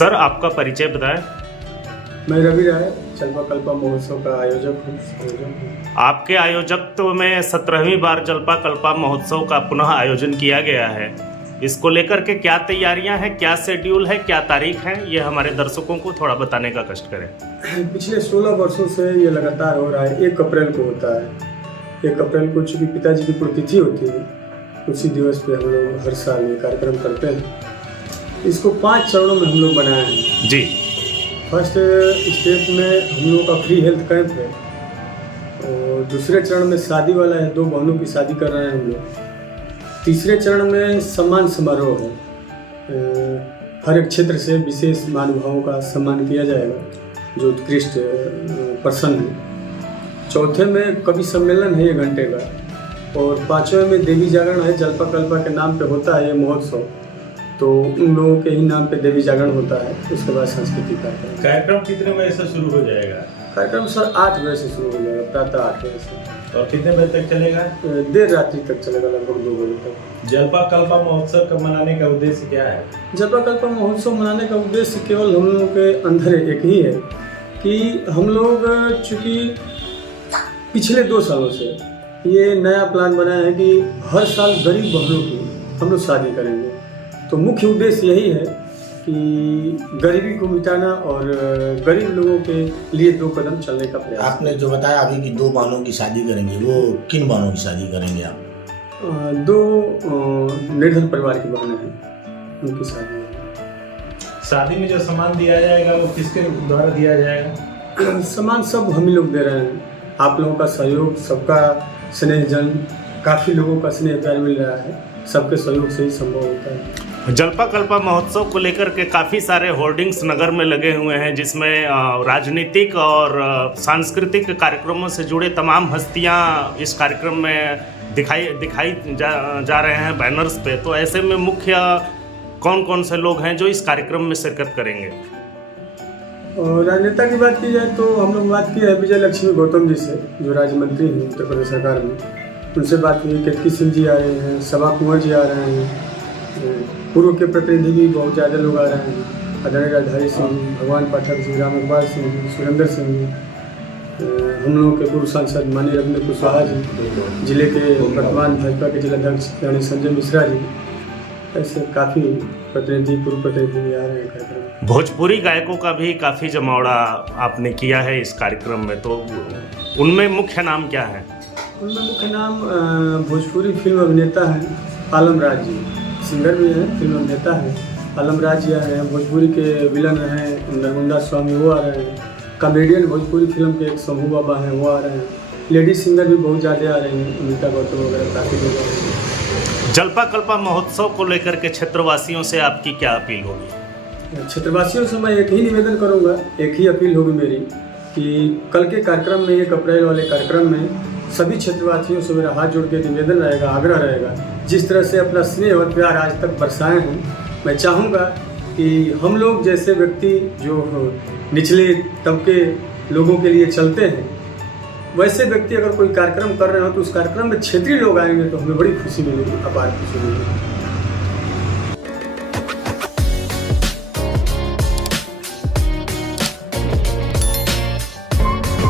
Sir आपका परिचय बताएं। मैं रवि राय जलपा कल्पा महोत्सव का आयोजक हूँ। आपके आयोजकत्व में 17वीं बार जलपा कल्पा महोत्सव का पुनः आयोजन किया गया है। इसको लेकर के क्या तैयारियां हैं, क्या शेड्यूल है, क्या तारीख है, ये हमारे दर्शकों को थोड़ा बताने का कष्ट करें। पिछले 16 वर्षों से ये लगातार हो रहा है। 1 अप्रैल को होता है। 1 अप्रैल को चूँकि पिताजी की पुण्यतिथि होती है, उसी दिवस पे हम लोग हर साल ये कार्यक्रम करते हैं। इसको 5 चरणों में हम लोग बनाए हैं जी। फर्स्ट स्टेप में हम लोगों का फ्री हेल्थ कैंप है, और दूसरे चरण में शादी वाला है, 2 बहनों की शादी कर रहे हैं हम लोग। तीसरे चरण में सम्मान समारोह है, हर एक क्षेत्र से विशेष महानुभावों का सम्मान किया जाएगा जो उत्कृष्ट पर्सन है। चौथे में कवि सम्मेलन है 1 घंटे का, और 5वें में देवी जागरण है। जलपा कल्पा के नाम पे होता है ये महोत्सव, तो उन लोगों के ही नाम पे देवी जागरण होता है। उसके बाद सांस्कृतिक कार्यक्रम कितने बजे से शुरू हो जाएगा? कार्यक्रम सर 8 बजे से शुरू हो जाएगा, प्रातः 8 बजे से, और कितने बजे तक चलेगा? देर रात्रि तक चलेगा, लगभग 2 बजे तक। जलपा कल्पा महोत्सव का मनाने का उद्देश्य क्या है? जलपा कल्पा महोत्सव मनाने का उद्देश्य केवल हम लोगों के अंदर एक ही है कि हम लोग चूँकि पिछले 2 सालों से ये नया प्लान बनाया है कि हर साल गरीब बहनों की हम लोग शादी करेंगे। तो मुख्य उद्देश्य यही है कि गरीबी को मिटाना और गरीब लोगों के लिए 2 कदम चलने का प्रयास। आपने जो बताया अभी कि 2 बहनों की शादी करेंगे, वो किन बहनों की शादी करेंगे आप? 2 निर्धन परिवार की बहनें हैं, उनकी शादी है। शादी में जो सामान दिया जाएगा वो किसके द्वारा दिया जाएगा? सामान सब हम ही लोग दे रहे हैं। आप लोगों का सहयोग, सबका स्नेह जन, काफ़ी लोगों का स्नेह प्यार मिल रहा है, सबके सहयोग से ही संभव होता है। जलपा कल्पा महोत्सव को लेकर के काफ़ी सारे होर्डिंग्स नगर में लगे हुए हैं, जिसमें राजनीतिक और सांस्कृतिक कार्यक्रमों से जुड़े तमाम हस्तियां इस कार्यक्रम में दिखाई जा रहे हैं बैनर्स पे। तो ऐसे में मुख्य कौन कौन से लोग हैं जो इस कार्यक्रम में शिरकत करेंगे? और राजनेता की बात की जाए तो हम लोग बात की है विजय लक्ष्मी गौतम जी से, जो राज्य मंत्री हैं उत्तर प्रदेश सरकार में। उनसे बात हुई। केतकी सिंह जी आ रहे हैं, सभा कुंवर जी आ रहे हैं, पूर्व के प्रतिनिधि भी बहुत ज़्यादा लोग आ रहे हैं। आदरणीय राजधारी सिंह, भगवान पाठक जी, राम अकबर सिंह जी, सुरेंद्र सिंह जी, हम लोगों के पूर्व सांसद माननीय रविंद्र कुशवाहा जी, जिले के वर्तमान भाजपा के जिलाध्यक्ष यानी संजय मिश्रा जी, ऐसे काफ़ी प्रतिनिधि, पूर्व प्रतिनिधि भी आ रहे हैं कार्यक्रम। भोजपुरी गायकों का भी काफ़ी जमावड़ा आपने किया है इस कार्यक्रम में, तो उनमें मुख्य नाम क्या है? उनमें मुख्य नाम भोजपुरी फिल्म अभिनेता हैं आलम राज जी, सिंगर भी हैं, फिल्म अभिनेता हैं। आलम राज जी आ रहे हैं। भोजपुरी के विलन हैं नरमुंडा स्वामी, वो आ रहे हैं। कॉमेडियन भोजपुरी फिल्म के एक शंभू बाबा हैं, वो आ रहे हैं। लेडीज सिंगर भी बहुत ज़्यादा आ रहे हैं, अमिता गौतम वगैरह काफ़ी लोग आ रहे हैं। जलपा कल्पा महोत्सव को लेकर के क्षेत्रवासियों से आपकी क्या अपील होगी? क्षेत्रवासियों से मैं एक ही निवेदन करूंगा, एक ही अपील होगी मेरी कि कल के कार्यक्रम में, 1 अप्रैल वाले कार्यक्रम में सभी क्षेत्रवासियों से मेरा हाथ जोड़ के निवेदन रहेगा, आग्रह रहेगा, जिस तरह से अपना स्नेह और प्यार आज तक बरसाए हैं, मैं चाहूँगा कि हम लोग जैसे व्यक्ति जो निचले तबके लोगों के लिए चलते हैं, वैसे व्यक्ति अगर कोई कार्यक्रम कर रहे हो तो उस कार्यक्रम में क्षेत्रीय लोग आएंगे तो हमें बड़ी खुशी मिलेगी, अपार खुशी मिलेगी।